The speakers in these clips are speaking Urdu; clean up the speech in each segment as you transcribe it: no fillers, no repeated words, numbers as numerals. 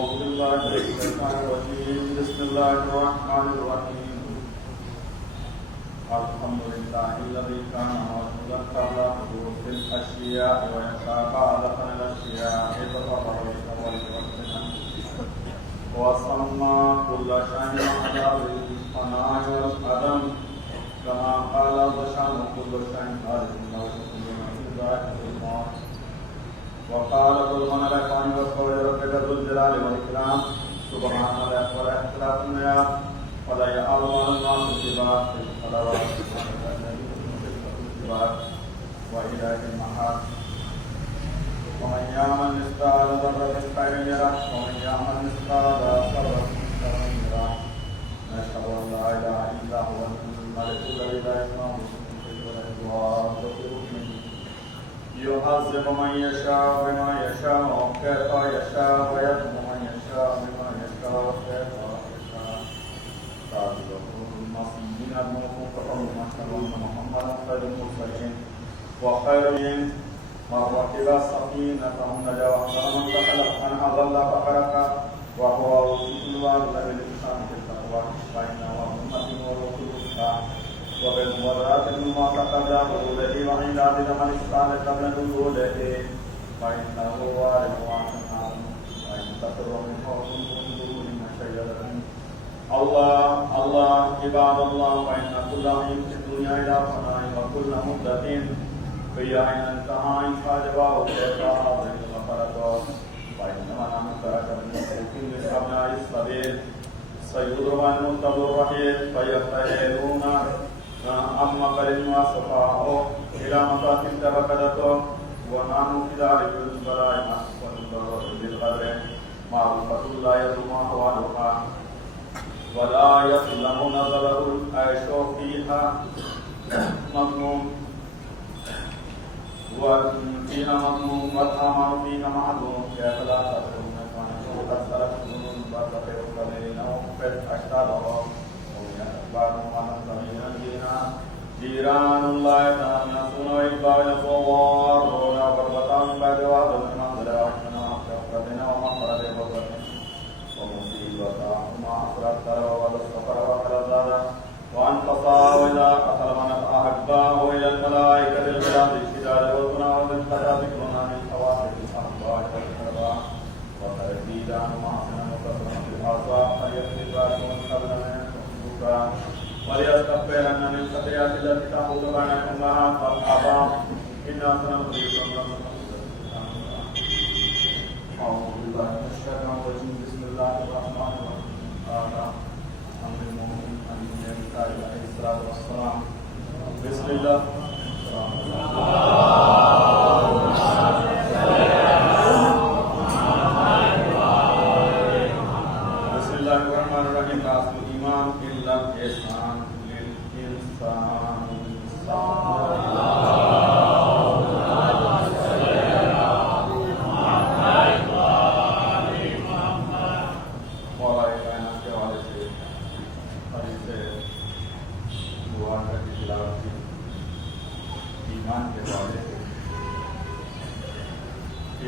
أعوذ بالله من الشيطان الرجيم بسم الله الرحمن الرحيم الحمد لله الذي كان موجودا قبل حدوث الأشياء ويشاء بعد فعل الأشياء يتفرد والتوسل وسمى كل شيء على الفناء والعدم كما قال وشان كل شيء خالق وكل شيء ذات الموت وقال كل من لكان وقول ربك ذو الجلال والإكرام سبحان الله واختلاف المياه ولا يعلم الناس الجبال وإلى المحال ومن يعمل مثقال ذرة خيرا يره ومن يعمل مثقال ذرة شرا يره نشهد أن لا إله إلا هو الملك الذي لا يسمع يعذب من يشاء بما يشاء وكيف يشاء ويرحم من يشاء بما يشاء وكيف يشاء صادق المصيبين الموقوف محمد خير المرسلين وخير من ركب السفينة نجا وأحسن من دخل من أضل فخرق وهو وصف الوالد بالإحسان بالتقوى فإنه أمة ورسول وبالمرات مما تقدم وله وعند من استعان قبل نزوله فإنه وارد وعنها وإن تكرم خوف من شجرة الله الله عباد الله فإن كل عين في الدنيا إلى فناء وكل مدة في عين انتهى إن فاجبا وكيفا وإن غفرت فإنما نحن ترك من سوكين لأبناء السبيل سيدروا المنتظر الرحيل فيفتهلون أما قرن وصفاء إلى مطاف تبكدته ونحن في ذلك البلاء ونضر بالقدر معروفة لا يظلم أحوالها ولا يظلم نظره العيش فيها مظلوم وفيها مظلوم والأمر فيها معلوم كيف لا تظلم وقد سلكتم البر والقليل وقد أشتاده بعد ما جيران الله يتناسون وإقبال الصوار رونا بربطان بعد وعد المنام دلوحنا وكفرتنا ومحرد بطن ومصيبتا وما أفرت والسفر وكالزادة وأنقصا وإذا قتل من الأحباء وإلى الملائكة البلاد الشداد والبنا والمنتجى ذكرنا من حواسب الأحباء والكرباء وتربيدا ومحسنا وكثرا في الأعصاب فليكفي ذلك من قبل من وليستغفرن من خطيئات التي تحول بينكم لها فالأبى إنا سنخرجكم أعوذ بالله من الشيطان الرجيم بسم الله الرحمن الرحيم قال أمر المؤمن أن ينكر عليه الصلاة والسلام بسم الله بسم الله الرحمن الرحيم رأس الإيمان إلا الإحسان للإنسان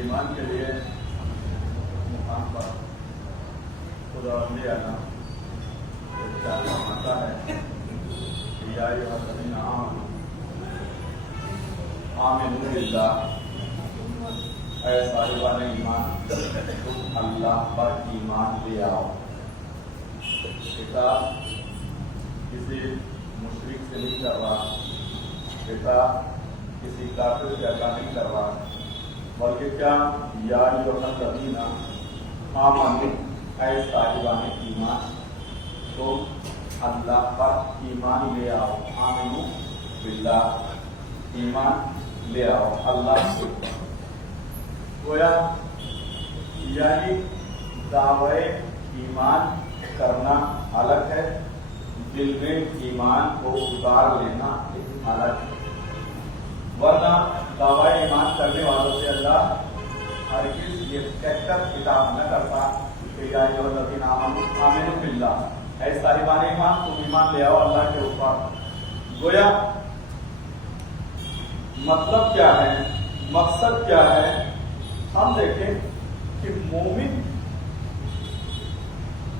ایمان کے لیے مقام پر خدا لے آنا کیا فرماتا ہے یا ایھا الذین آمنوا باللہ اے صاحبان ایمان تم اللہ پر ایمان لے آؤ. خطاب کسی مشرک سے نہیں کر رہا, خطاب کسی کافر سے ادا نہیں کر رہا, بلکہ کیا یا ایھا الذین آمنوا اے صاحبان ایمان تم اللہ پر ایمان لے آؤ. آمنوا باللہ ایمان لے آؤ اللہ سے. گویا یعنی دعوی ایمان کرنا الگ ہے, دل میں ایمان کو اتار لینا الگ ہے. ورنہ دعوی ایمان کرنے والوں سے اللہ ہرگز یہ کہہ کر خطاب نہ کرتا کہ یا ایھا الذین آمنوا باللہ اے صاحبان ایمان تم ایمان لے آؤ اللہ کے اوپر. گویا مطلب کیا ہے, مقصد کیا ہے؟ ہم دیکھیں کہ مومن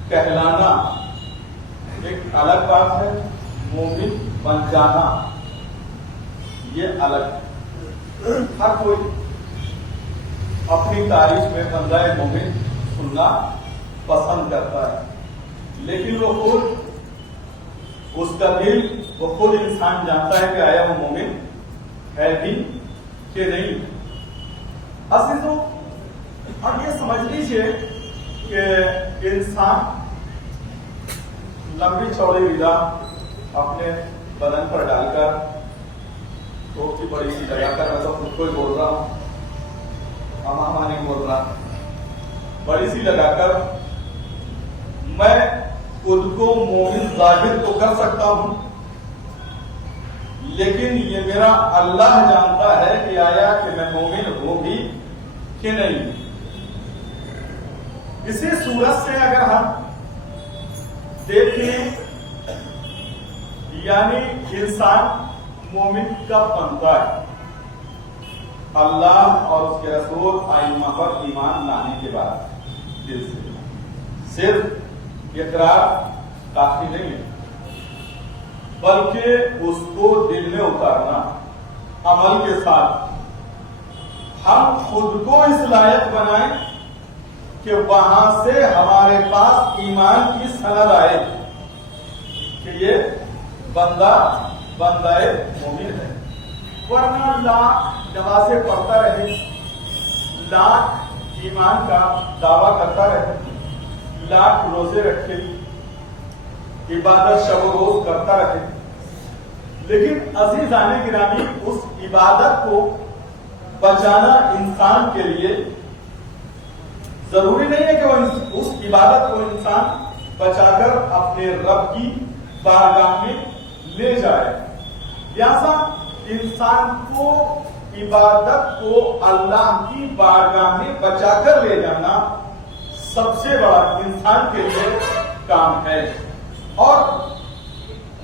کہلانا ایک الگ بات ہے، مومن بن جانا یہ الگ ہے۔ ہر کوئی اپنی تاریخ میں بندہ مومن سننا پسند کرتا ہے، لیکن وہ خود اس کا دل، وہ خود انسان جانتا ہے کہ آیا وہ مومن ہے بھی کہ نہیں۔ عزیزوں، اب یہ سمجھ لیجئے کہ انسان لمبی چوڑی غذا اپنے بدن پر ڈال کر تو کی بڑی سی لگا کر، میں تو خود کو ہی بول رہا ہوں، ہم نہیں بول رہا، بڑی سی لگا کر میں خود کو مومن ظاہر تو کر سکتا ہوں، لیکن یہ میرا اللہ جانتا ہے کہ آیا کہ میں مومن ہوں بھی کہ نہیں۔ اسی صورت سے اگر ہم دیکھیں، یعنی انسان مومن کب بنتا ہے؟ اللہ اور اس کے رسول آئمہ پر ایمان لانے کے بعد دل سے۔ صرف اقرار کافی نہیں ہے، بلکہ اس کو دل میں اتارنا عمل کے ساتھ۔ ہم خود کو اس لائق بنائیں کہ وہاں سے ہمارے پاس ایمان کی سند آئے کہ یہ بندہ مومن ہے۔ ورنہ لاکھ نمازیں پڑھتا رہے، لاکھ ایمان کا دعویٰ کرتا رہے، لاکھ روزے رکھے، عبادت شب و روز کرتا رہے، لیکن عزیزان گرامی اس عبادت کو بچانا انسان کے لیے ضروری نہیں ہے کہ وہ اس عبادت کو انسان بچا کر اپنے رب کی بارگاہ میں لے جائے۔ لہذا انسان کو عبادت کو اللہ کی بارگاہ میں بچا کر لے جانا سب سے بڑا انسان کے لیے کام ہے۔ اور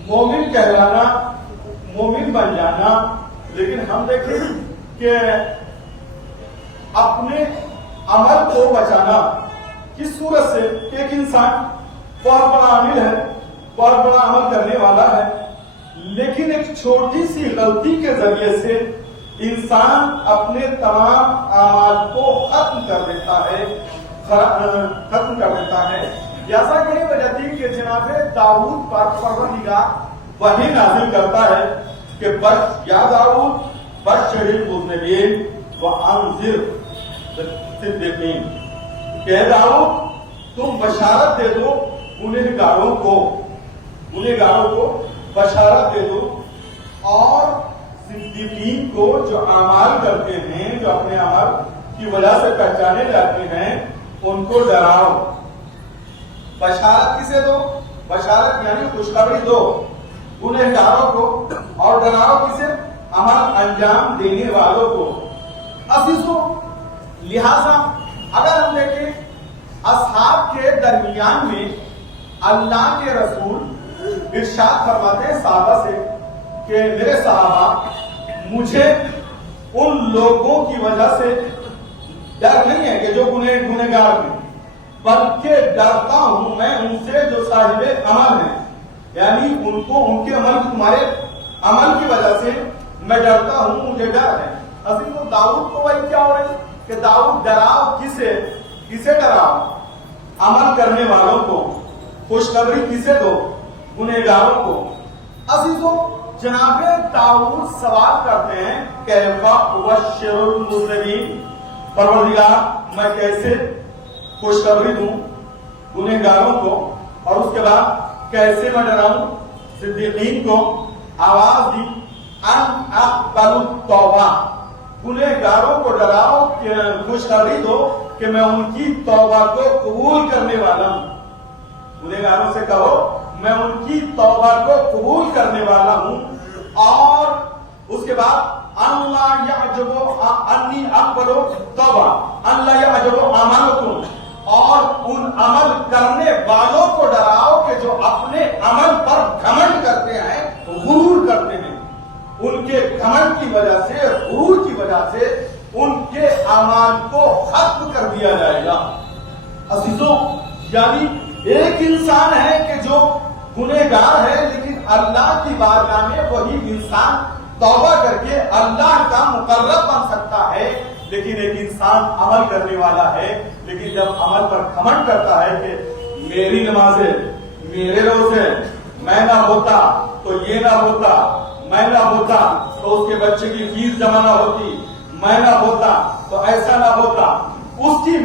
مومن کہلانا، مومن بن جانا، لیکن ہم دیکھیں کہ اپنے عمل کو بچانا کس صورت سے؟ ایک انسان بہت بڑا عامل ہے، بہت بڑا عمل کرنے والا ہے، لیکن ایک چھوٹی سی غلطی کے ذریعے سے انسان اپنے تمام اعمال کو ختم کر دیتا ہے۔ جیسا کہ وجہ تھی کہ جناب داؤد پر پروردگار وحی نازل کرتا ہے کہ بس یا داؤد بشر المذنبین وانذر الصدیقین، کہ داؤد تم بشارت دے دو گنہگاروں کو بشارت دے دو، اور صدیقین کو جو اعمال کرتے ہیں، جو اپنے عمل کی وجہ سے پہچانے جاتے ہیں، ان کو ڈراؤ۔ بشارت کسے دو؟ بشارت یعنی خوشخبری دو گنہگاروں کو، اور ڈراؤ کسے؟ عمل انجام دینے والوں کو۔ عزیزوں، لہذا اگر ہم دیکھیں اصحاب کے درمیان میں اللہ کے رسول ارشاد فرماتے ہیں صحابہ سے کہ میرے صحابہ، مجھے ان لوگوں کی وجہ سے ڈر نہیں ہے کہ جو گنہگار ہیں، بلکہ ڈرتا ہوں میں ان سے جو صاحب عمل ہیں، یعنی ان کو ان کے عمل، تمہارے عمل کی وجہ سے میں ڈرتا ہوں، مجھے ڈر ہے۔ اصل تو داؤد کو وہی کیا ہو رہی کہ داؤد ڈراؤ کسے ڈراؤ؟ عمل کرنے والوں کو۔ خوشخبری کسے دو؟ گنہگاروں کو۔ عزیزوں، جناب داؤد سوال کرتے ہیں کیف ابشر المذنبین، پروردگار میں کیسے خوشخبری دوں گنہگاروں کو، اور اس کے بعد کیسے میں ڈراؤں صدیقین کو؟ آواز دی ان اقبل التوبہ، گنہگاروں کو ڈراؤ کہ خوشخبری دو کہ میں ان کی توبہ کو قبول کرنے والا ہوں۔ گنہگاروں سے کہو میں ان کی توبہ کو قبول کرنے والا ہوں، اور اس کے بعد اللہ یعجب انی اقبل توبہ اللہ یعجب اعمالکم، اور ان عمل کرنے والوں کو ڈراؤ کہ جو اپنے عمل پر گھمنڈ کرتے ہیں، غرور کرتے ہیں، ان کے گھمنڈ کی وجہ سے، غرور کی وجہ سے ان کے اعمال کو ختم کر دیا جائے گا۔ عزیزوں، یعنی ایک انسان ہے کہ جو گنہگار ہے لیکن اللہ کی بارگاہ میں وہی انسان توبہ کر کے اللہ کا مقرب بن سکتا ہے. لیکن ایک انسان عمل کرنے والا ہے لیکن جب عمل پر گھمنڈ کرتا ہے کہ میری نمازیں میرے روزے میں نہ ہوتا تو یہ نہ ہوتا, میں نہ ہوتا تو اس کے بچے کی فیس جمع نہ ہوتی, میں نہ ہوتا تو ایسا نہ ہوتا,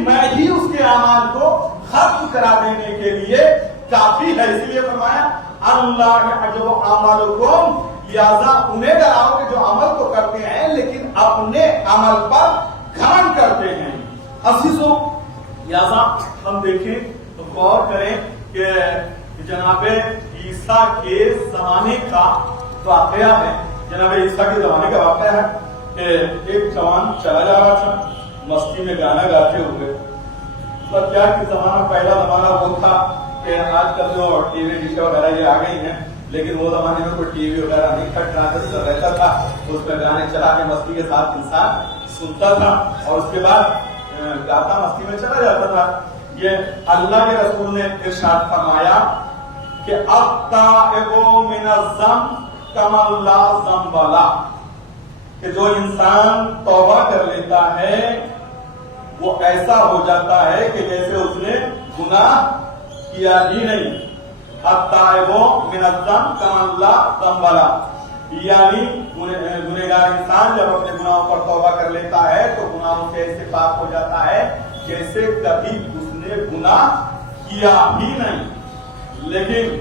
میں ہی اس کے اعمال کو ختم کرا دینے کے لیے کافی ہے. اس لیے فرمایا اللہ اجر اعمالکم, لہذا انہیں ڈراؤ کہ جو عمل تو کرتے ہیں لیکن اپنے عمل پر گھمنڈ کرتے ہیں. عزیزوں, لہذا ہم دیکھیں تو غور کریں کہ جناب عیسیٰ کے زمانے کا واقعہ ہے. جناب عیسیٰ کے زمانے کا واقعہ ہے کہ ایک جوان چلا جا رہا تھا مستی میں گانا گاتے ہوئے. پر کیا کہ زمانہ پہلا زمانہ وہ تھا کہ آج کل جو ٹی وی ڈش وغیرہ یہ آ گئی ہیں, لیکن وہ زمانے میں کوئی ٹی وی وغیرہ نہیں تھا, ٹرانزسٹر رہتا تھا, اس میں گانے چلا کے مستی کے ساتھ انسان سنتا تھا اور اس کے بعد گاتا مستی میں چلا جاتا تھا. یہ اللہ کے رسول نے ارشاد فرمایا کہ التائب من الذنب کمن لا ذنب لہ, کہ جو انسان توبہ کر لیتا ہے وہ ایسا ہو جاتا ہے کہ جیسے اس نے گناہ کیا ہی نہیں. التائب من الذنب کمن لا ذنب لہ, یعنی گنہگار انسان جب اپنے گناہوں پر توبہ کر لیتا ہے تو گناہوں سے ایسے پاک ہو جاتا ہے جیسے کبھی اس نے گناہ کیا ہی نہیں. لیکن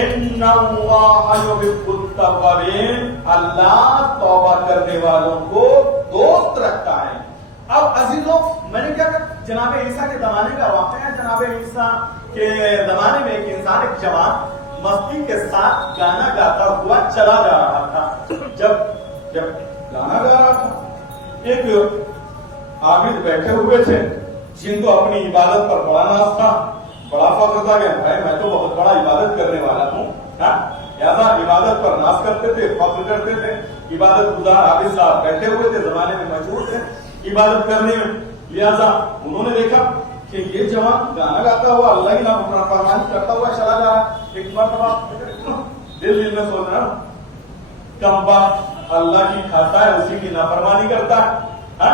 ان اللہ یحب التوابین, اللہ توبہ کرنے والوں کو دوست رکھتا ہے. اب عزیزوں, میں نے کیا کہ جناب عیسیٰ کے زمانے کا واقعہ ہے. جناب عیسیٰ کے زمانے میں ایک انسان, ایک جوان مستی کے ساتھ گانا گاتا ہوا چلا جا رہا تھا. جب گانا گا رہا تھا ایک عابد بیٹھے ہوئے تھے جن کو اپنی عبادت پر بڑا ناز تھا, بڑا فخر تھا کہ بھائی میں تو بہت بڑا عبادت کرنے والا ہوں. لہذا عبادت پر ناز کرتے تھے, فخر کرتے تھے. عبادت گزار عابد صاحب بیٹھے ہوئے تھے, زمانے میں مشہور تھے عبادت کرنے میں. لہذا انہوں نے دیکھا کہ یہ جوان گانا گاتا ہوا اللہ کی نافرمانی کرتا ہوا چلا جا رہا. ایک مرتبہ دل میں سوچ رہا کم بات, اللہ کی کھاتا ہے اسی کی نافرمانی کرتا ہے,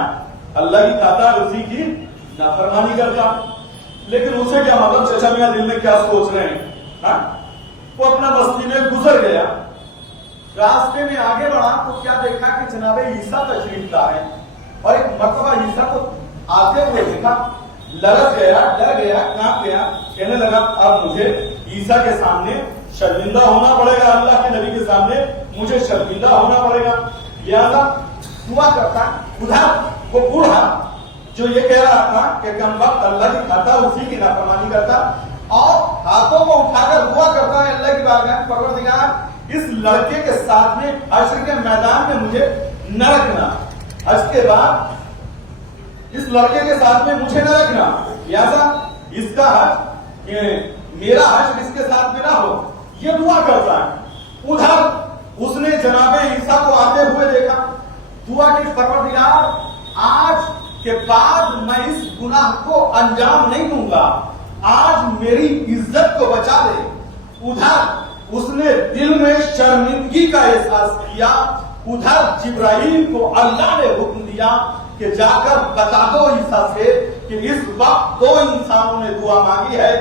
اللہ کی کھاتا ہے اسی کی نافرمانی کرتا. لیکن اسے کیا مطلب چچا میاں دل میں کیا سوچ رہے ہیں. وہ اپنا بستی میں گزر گیا, راستے میں آگے بڑھا تو کیا دیکھا کہ جناب عیسیٰ تشریف لائے اور ایک مرتبہ عیسیٰ کو آتے ہوئے دیکھا, لرز گیا, ڈر گیا, کانپ گیا, کہنے لگا اب مجھے عیسیٰ کے سامنے شرمندہ ہونا پڑے گا, اللہ کے نبی کے سامنے مجھے شرمندہ ہونا پڑے گا. لہذا دعا کرتا. ادھر وہ بوڑھا جو یہ کہہ رہا تھا کہ کم وقت اللہ کی کھاتا اسی کی نافرمانی کرتا اور ہاتھوں کو اٹھا کر دعا کرتا ہے اللہ کی بارگاہ میں, پروردگار اس لڑکے کے ساتھ میں حشر کے میدان میں مجھے نہ رکھنا, حج کے بعد اس لڑکے کے ساتھ میں مجھے نہ رکھنا. لہذا اس کا حج, میرا حج اس کے ساتھ میں نہ ہو, یہ دعا کرتا ہے. ادھر اس نے جناب عیسیٰ کو آتے ہوئے دیکھا, دعا کی پروردگار آج کے بعد میں اس گناہ کو انجام نہیں دوں گا, آج میری عزت کو بچا دے. ادھر اس نے دل میں شرمندگی کا احساس کیا. ادھر جبرائیل کو اللہ نے حکم دیا کہ جا کر بتا دو عیسیٰ سے کہ اس وقت دو انسانوں نے دعا مانگی ہے,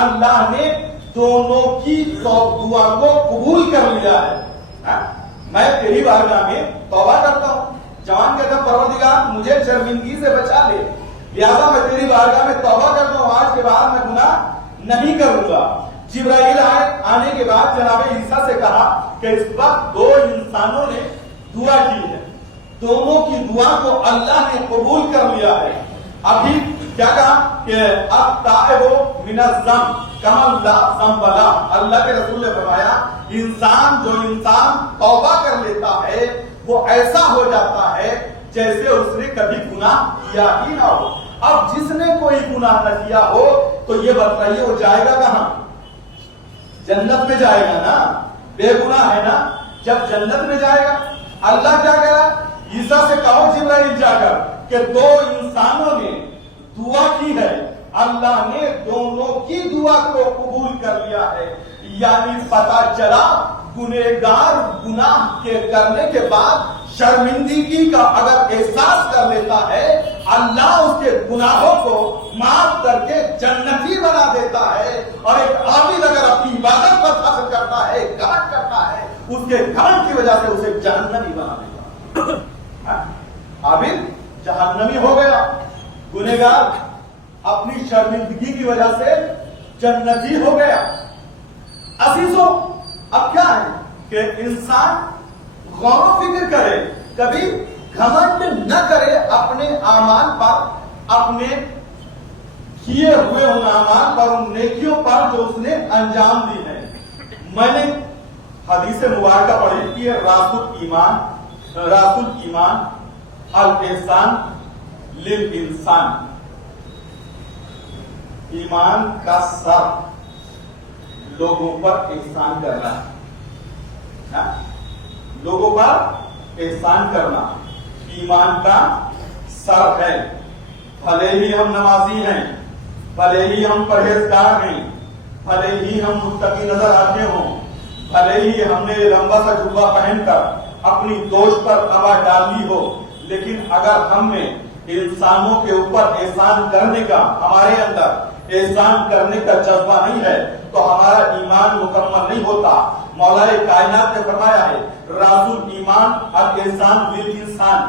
اللہ نے دونوں کی دعا کو قبول کر لیا ہے. میں تیری بارگاہ میں توبہ کرتا ہوں. جوان کہتا پروردگار مجھے شرمندگی سے بچا لے, لہذا میں تیری بارگاہ میں توبہ کرتا ہوں, آج کے بعد میں گناہ نہیں کروں گا. جبرائیل آنے کے بعد جناب عیسیٰ سے کہا کہ اس وقت دو انسانوں نے دعا کی ہے, دونوں کی دعا کو اللہ نے قبول کر لیا ہے. ابھی کیا کہا کہ التائب من الذنب کمن لا ذنب لہ, اللہ کے رسول نے فرمایا جو انسان توبہ کر لیتا ہے وہ ایسا ہو جاتا ہے جیسے اس نے کبھی گناہ کیا ہی نہ ہو. اب جس نے کوئی گناہ نہ کیا ہو تو یہ بتائیے وہ جائے گا کہاں؟ جنت میں جائے گا نا, بے گناہ ہے نا. جب جنت میں جائے گا اللہ کیا کہہ رہا, عیسیٰ سے کہو جبرائیل جا کر کہ دو انسانوں نے دعا کی ہے, اللہ نے دونوں کی دعا کو قبول کر لیا ہے. یعنی پتا چلا گنہگار گناہ کے کرنے کے بعد شرمندگی کا اگر احساس کر لیتا ہے، اللہ اس کے گناہوں کو معاف کر کے جنتی بنا دیتا ہے. اور ایک عابد اگر اپنی عبادت پر فخر کرتا ہے، گھمنڈ کرتا ہے، اس کے گھمنڈ کی وجہ سے اسے جہنمی بنا دیتا. عابد جہنمی ہو گیا، گنہگار اپنی شرمندگی کی وجہ سے جنتی ہو گیا. عزیزوں، اب کیا ہے کہ انسان غور و فکر کرے، کبھی گھمنڈ نہ کرے اپنے اعمال پر، اپنے کیے ہوئے ان اعمال پر، ان نیکیوں پر جو اس نے انجام دی ہے. میں نے حدیث مبارکہ پڑھی کہ راس الایمان الاحسان للانسان. ایمان کا سر لوگوں پر احسان کرنا، لوگوں پر احسان کرنا ایمان کا سر ہے. بھلے ہی ہم نمازی ہیں، بھلے ہی ہم پرہیزگار ہیں، بھلے ہی ہم متقی نظر آتے ہوں، بھلے ہی ہم نے لمبا سا جبہ پہن کر اپنی دوش پر قبا ڈالی ہو، لیکن اگر ہم نے انسانوں کے اوپر احسان کرنے کا، ہمارے اندر احسان کرنے کا جذبہ نہیں ہے تو ہمارا ایمان مکمل نہیں ہوتا. مولا کائنات نے فرمایا ہے راس الایمان الاحسان للانسان،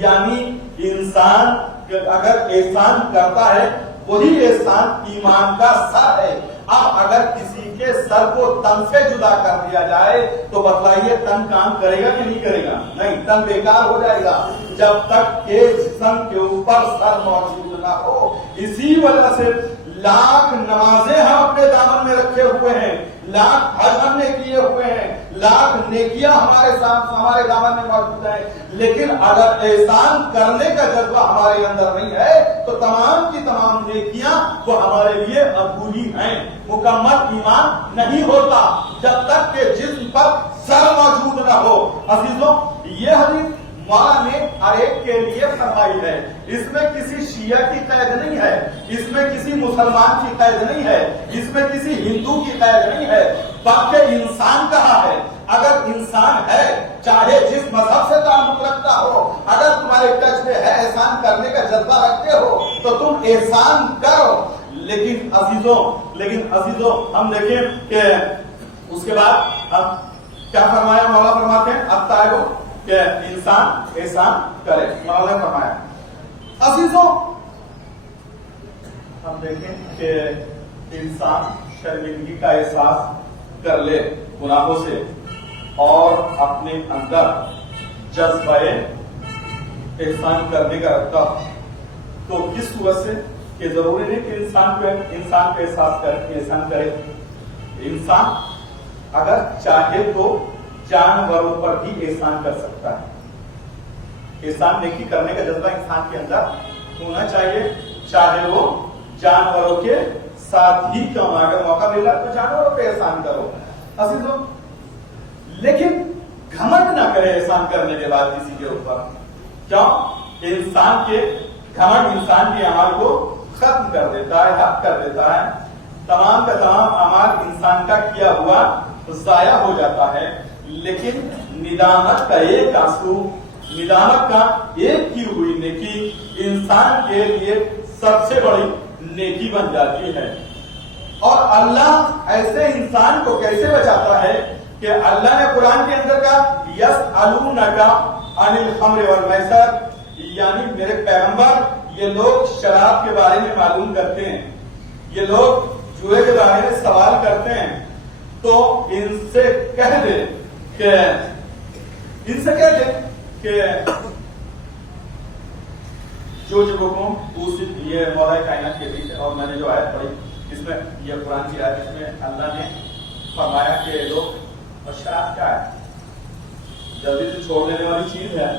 یعنی انسان اگر احسان کرتا ہے وہی احسان ایمان کا سر ہے. اب اگر کسی کے سر کو تن سے جدا کر دیا جائے تو بتلائیے تن کام کرے گا کہ نہیں کرے گا؟ نہیں، تن بیکار ہو جائے گا جب تک کہ جسم کے اوپر سر موجود نہ ہو. اسی وجہ سے لاکھ نمازیں ہم اپنے دامن میں رکھے ہوئے ہیں، لاکھ حج ہم نے کیے ہوئے ہیں، لاکھ نیکیاں ہمارے ساتھ ہمارے دامن میں موجود ہیں، لیکن اگر احسان کرنے کا جذبہ ہمارے اندر نہیں ہے تو تمام کی تمام نیکیاں وہ ہمارے لیے ادھوری ہیں. مکمل ایمان نہیں ہوتا جب تک کہ جسم پر سر موجود نہ ہو. عزیزوں، یہ حدیث مولا نے ہر ایک کے لیے فرمائی ہے. اس میں کسی شیعہ کی قید نہیں ہے، اس میں کسی مسلمان کی قید نہیں ہے، اس میں کسی ہندو کی قید نہیں ہے، بلکہ انسان کہا ہے. اگر انسان ہے، چاہے جس مذہب سے تعلق رکھتا ہو، اگر تمہارے ٹچ میں ہے احسان کرنے کا جذبہ رکھتے ہو تو تم احسان کرو. لیکن عزیزوں ہم دیکھیں کہ اس کے بعد اب کیا فرمایا مولا فرماتے ہیں اب تائبو کہ انسان احسان کرے. مولا نے فرمایا عزیزوں ہم دیکھیں کہ انسان شرمندگی کا احساس کر لے گناہوں سے اور اپنے اندر جذبہ احسان کرنے کا رکھتا تو کس صورت سے کہ ضروری نہیں کہ انسان کو احسان کرے. انسان اگر چاہے تو جانوروں پر بھی احسان کر سکتا ہے. احسان نیکی کرنے کا جذبہ انسان کے اندر ہونا چاہیے، چاہے وہ جانوروں کے ساتھ ہی کیوں نہ. اگر موقع ملا تو جانوروں پہ احسان کرو عزیزوں، لیکن گھمنڈ نہ کرے احسان کرنے کے بعد کسی کے اوپر. کیوں؟ انسان کے گھمنڈ انسان کے اعمال کو ختم کر دیتا ہے، حق کر دیتا ہے. تمام کا تمام اعمال انسان کا کیا ہوا ضائع ہو جاتا ہے. لیکن ندامت کا ایک آنسو، ندامت کا ایک کی ہوئی نیکی انسان کے لیے سب سے بڑی نیکی بن جاتی ہے. اور اللہ ایسے انسان کو کیسے بچاتا ہے کہ اللہ نے قرآن کے اندر کہا یسألونک عن الخمر والمیسر، یعنی میرے پیغمبر یہ لوگ شراب کے بارے میں معلوم کرتے ہیں، یہ لوگ جوئے کے بارے میں سوال کرتے ہیں، تو ان سے کہہ دے کہ جو حکم یہ مولا کائنات کے بیچ. اور میں نے جو آیت پڑھی اس میں یہ قرآن کی آیت، اس میں اللہ نے فرمایا کہ لوگ شراب کیا ہے، جلدی سے چھوڑ دینے والی چیز ہے.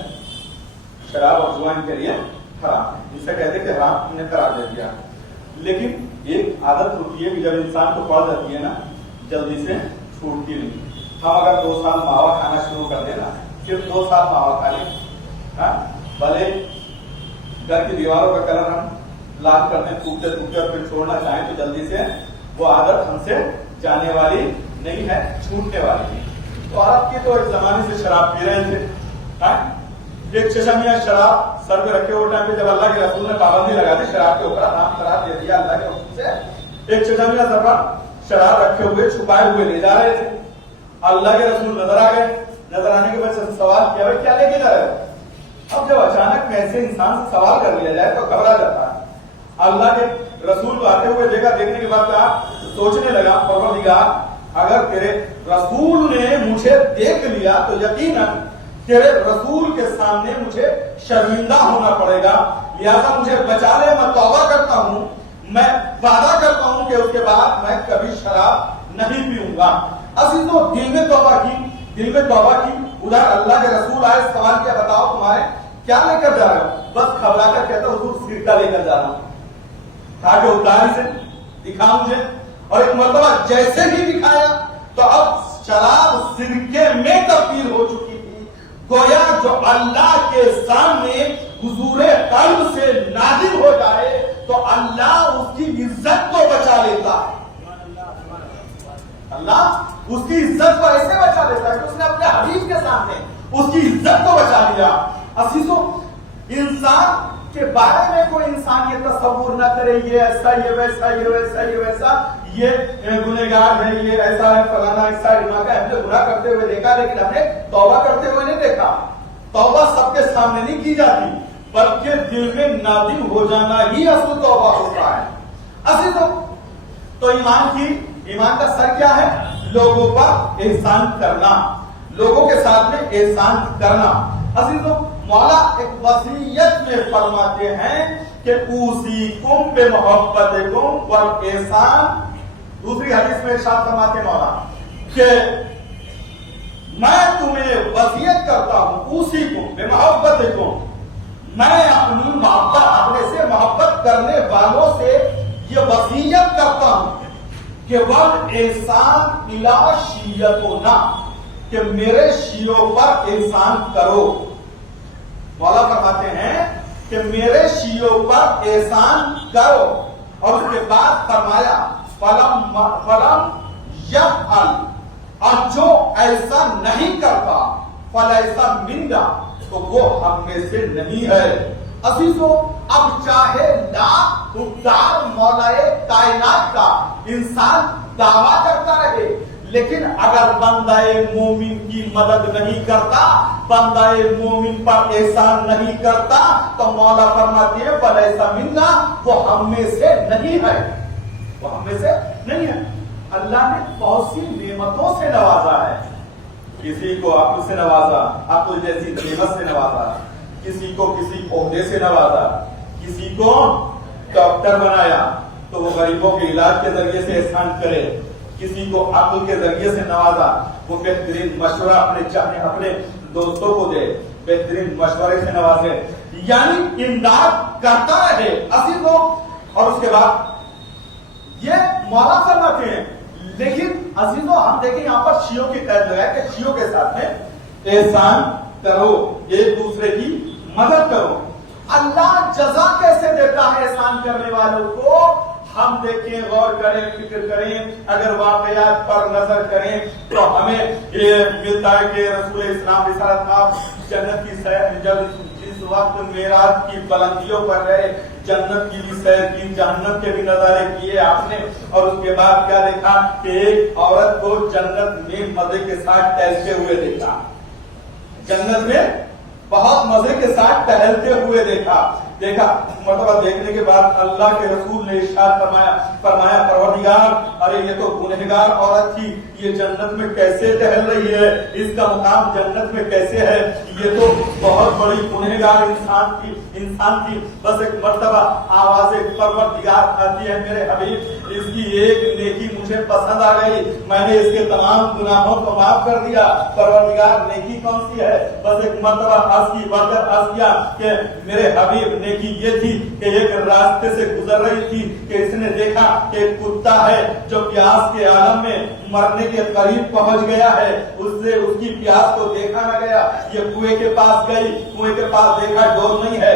شراب اور جوا ان کے لیے حرام ہے، جس سے کہتے کہ حرام نے قرار دے دیا. لیکن ایک عادت ہوتی ہے کہ جب انسان کو پڑ جاتی ہے نا جلدی سے چھوٹتی نہیں. ہم اگر 2 سال ماوا کھانا شروع کر دینا، صرف 2 سال ماوا کھا لیں، بھلے گھر کی دیواروں کا کلر ہم لاگ کرنے ٹوٹتے ٹوٹتے اور پھر چھوڑنا چاہیں تو جلدی سے وہ عادت ہم سے جانے والی نہیں ہے، چھوٹنے والی نہیں۔ تو عرب کے تو ایک زمانے سے شراب پی رہے تھے، ایک چشمیہ شراب سر پہ رکھے ہوئے ٹائم پہ جب اللہ کے رسول نے پابندی لگا دی، شراب کے اوپر حرام قرار دے دیا اللہ کے حکم سے، ایک چشمیہ سر پر شراب رکھے ہوئے چھپائے ہوئے لے جا رہے تھے۔ اللہ کے رسول نظر آ گئے، نظر آنے کے بعد سے سوال کیا بھائی کیا لے کے جا رہے ہو؟ اب جب اچانک میں ایسے انسان سے سوال کر لیا جائے تو گھبرا جاتا ہے۔ اللہ کے رسول کو آتے ہوئے دیکھا، دیکھنے کے بعد کہا، سوچنے لگا پروردگار اگر تیرے رسول نے مجھے دیکھ لیا تو یقیناً تیرے رسول کے سامنے مجھے شرمندہ ہونا پڑے گا، لہذا مجھے بچا لے، میں توبہ کرتا ہوں، میں وعدہ کرتا ہوں کہ اس کے بعد میں کبھی شراب نہیں پیوں گا۔ عزیزو دل میں توبہ کی، ادھر اللہ کے رسول آئے، سوال کیا بتاؤ تمہارے کیا لے کر جا رہے ہو؟ بس گھبرا کر کہتا حضور سرکہ لے کر جا رہا ہوں تاکہ اتاری سے دکھا مجھے، اور ایک مرتبہ جیسے ہی دکھایا تو اب شراب سرکے میں تبدیل ہو چکی تھی، گویا جو اللہ کے سامنے حضور قلب سے نازل ہو جائے تو اللہ اس کی عزت کو بچا لیتا ہے۔ اللہ اس کی عزت کو ایسے بچا لیتا ہے کہ اس نے اپنے حبیب کے سامنے اس کی عزت کو بچا لیا۔ عزیزو انسان کے بارے میں کوئی انسان یہ تصور نہ کرے یہ ایسا، یہ ویسا، یہ ویسا، یہ ویسا، یہ گنہگار ہے، یہ ایسا ہے، فلانا ایسا ہے، ہم نے گناہ کرتے ہوئے دیکھا لیکن ہم نے توبہ کرتے ہوئے نہیں دیکھا۔ توبہ سب کے سامنے نہیں کی جاتی بلکہ دل میں نادم ہو جانا ہی اصل توبہ ہوتا ہے۔ عزیزو تو ایمان کا سر کیا ہے؟ لوگوں پر احسان کرنا، لوگوں کے ساتھ میں احسان کرنا۔ عزیزو مولا ایک وصیت میں فرماتے ہیں کہ اوصیکم بمحبتکم والاحسان، دوسری حدیث میں ارشاد فرماتے مولا کہ میں تمہیں وصیت کرتا ہوں، اوصیکم بمحبتکم، میں اپنی محبت، اپنے سے محبت کرنے والوں سے یہ وصیت کرتا ہوں کہ والاحسان الی شیعتنا، کہ میرے شیعوں پر احسان کرو۔ مولا فرماتے ہیں کہ میرے شیعوں پر احسان کرو، اور اس کے بعد فرمایا فلم یفعل، اور جو ایسا نہیں کرتا فلیسا منا، تو وہ ہم میں سے نہیں ہے۔ عزیزو اب چاہے لاکھ خوددار مولائے کائنات کا انسان دعویٰ کرتا رہے، لیکن اگر بندہ مومن کی مدد نہیں کرتا، بندہ مومن پر احسان نہیں کرتا، تو مولا فرماتے ہیں فلیسا منا، وہ ہم میں سے نہیں ہے، وہ ہم میں سے نہیں ہے۔ اللہ نے بہت سی نعمتوں سے نوازا ہے، کسی کو عقل سے نوازا، عقل جیسی نعمت سے نوازا، کسی کو کسی عہدے سے نوازا، کسی کو ڈاکٹر بنایا تو وہ غریبوں کے علاج کے ذریعے سے احسان کرے، کسی کو عقل کے ذریعے سے نوازا، وہ بہترین مشورہ اپنے دوستوں کو دے، بہترین مشورے سے نوازے، یعنی امداد کرتا رہے۔ عزیزو اور اس کے بعد یہ مولا فرماتے ہیں، لیکن عزیزو ہم دیکھیں یہاں پر شیعوں کی قید لگا ہے کہ شیعوں کے ساتھ میں احسان کرو، ایک دوسرے کی مدد کرو۔ اللہ جزا کیسے دیتا ہے احسان کرنے والوں کو؟ ہم دیکھیں، غور کریں، فکر کریں، اگر واقعات پر نظر کریں تو ہمیں یہ ملتا ہے کہ رسول اسلام رسالت آپ جنت کی سیر، جب جس وقت معراج کی بلندیوں پر رہے، جنت کی بھی سیر کی، جہنم کے بھی نظارے کیے آپ نے، اور اس کے بعد کیا دیکھا کہ ایک عورت کو جنت میں مزے کے ساتھ ٹہلتے ہوئے دیکھا، جنت میں بہت مزے کے ساتھ ٹہلتے ہوئے دیکھا۔ مرتبہ دیکھنے کے بعد اللہ کے رسول نے ارشاد فرمایا پروردگار، ارے یہ تو گنہگار عورت تھی، یہ جنت میں کیسے ٹہل رہی ہے، اس کا مقام جنت میں کیسے ہے، یہ تو بہت بڑی گنہگار انسان تھی۔ بس ایک مرتبہ آواز پروردگار آتی ہے، میرے حبیب اس کی ایک نیکی مجھے پسند آ گئی، میں نے اس کے تمام گناہوں کو معاف کر دیا۔ پروردگار نیکی کون سی ہے؟ بس ایک مرتبہ عرض کیا کہ میرے حبیب نیکی یہ تھی کہ ایک راستے سے گزر رہی تھی کہ اس نے دیکھا کہ ایک کتا ہے جو پیاس کے عالم میں مرنے کے قریب پہنچ گیا ہے، اس کی پیاس کو دیکھا نہ گیا، یہ کنویں کے پاس گئی، کنویں کے پاس دیکھا ڈور نہیں ہے،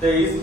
23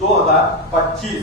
2025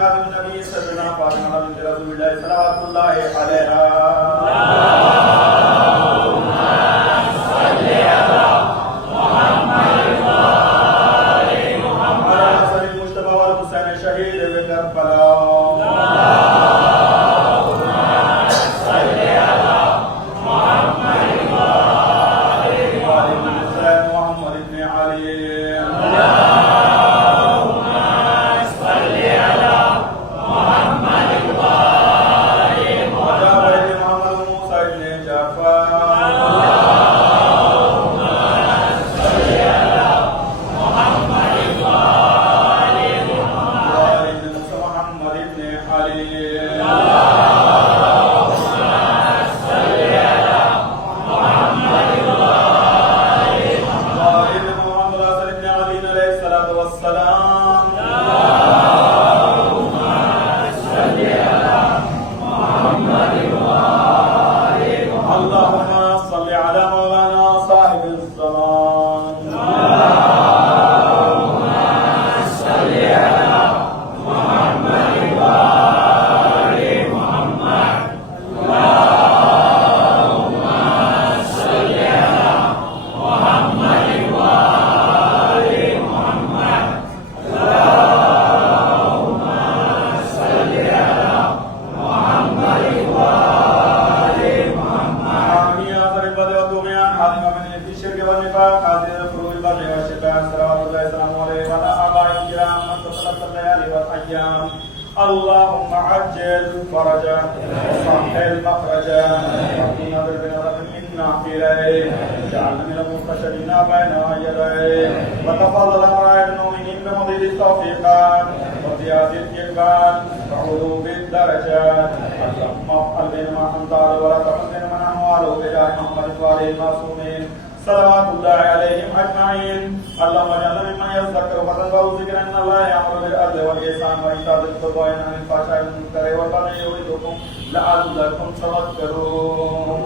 خاتم النبي سيدنا فاطمة بنت رسول الله صلوات الله عليها. اللهم صل على محمد وآل محمد. على حسن المجتبى والحسين الشهيد بكربلاء. اللهم عجل فرجا وصحل مخرجا واهدنا بالبنظرة منا إليه اجعلنا من المنتشرين بين يديه وتفضل على المؤمنين بمضيد التوفيقات وزيادة الإقبال وعلو بالدرجات. اللهم افعل بنا ما أنت ولا تفعل بنا ما نحن على بجاه محمد وآله المعصومين صلوات الله عليهم أجمعين. اللهم اجعلنا ممن يذكر فتنفعه ذكرا إن الله يأمر بالعدل والإحسان وإيتاء ذي القربى وينهى عن الفحشاء والمنكر والبغي يعظكم لعلكم تذكرون.